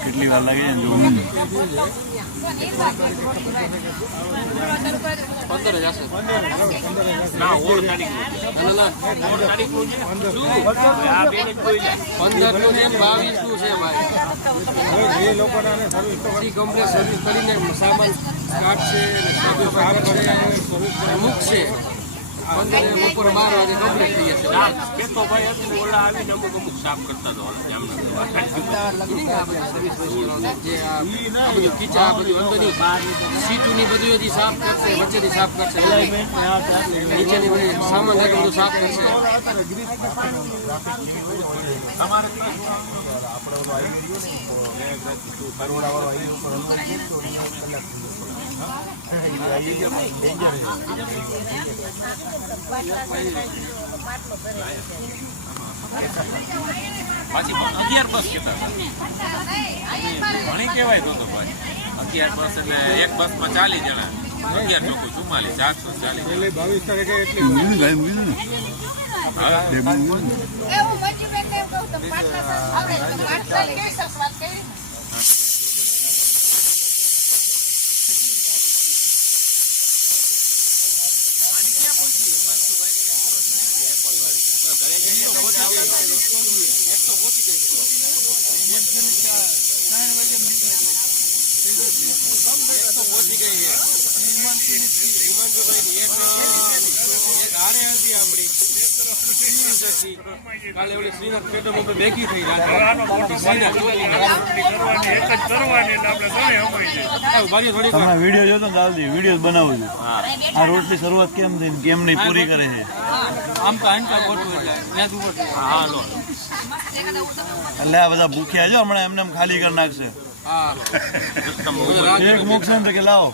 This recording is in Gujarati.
કેટલી વાર લાગે ને જો 15 જ હશે ના 16 તારીખ નું છે 15 નું છે 22 નું છે ભાઈ જે લોકોને સર્વિસ કમ્પ્લેટ સર્વિસ કરીને સામાન કાઢશે મૂકશે 15 બપોર 12 વાગે કમ્પ્લીટ થઈ જશે કેતો ભાઈ હતું ઓલા આવીને અમુક સાફ કરતા તો સર્વિસ જે આ બધું કિચા બધું અંદરની સીટુની બધું હજી સાફ કરશે વચ્ચેની સાફ કરશે નીચેની બધી સામાન બધું સાફ કરશે પાછી 11 બસ કેતા ઘણી કહેવાય તો ભાઈ 11 બસ એટલે એક બસમાં 40 જણા 11 ચોખ્ખું 44 440 22 તારીખે એટલી કાલે ઓલી શ્રીનાથ પેટમ ઉપર ભેગી થઈ તમે વિડીયો જોતો ને દાદી વિડીયો બનાવો છો આ રોટલી શરૂઆત કેમ થઈ કેમ નહીં પૂરી કરે છે આમ તો એટલે આ બધા ભૂખ્યા જો હમણાં એમને ખાલી કરી નાખશે એક મોક્ષ કે લાવો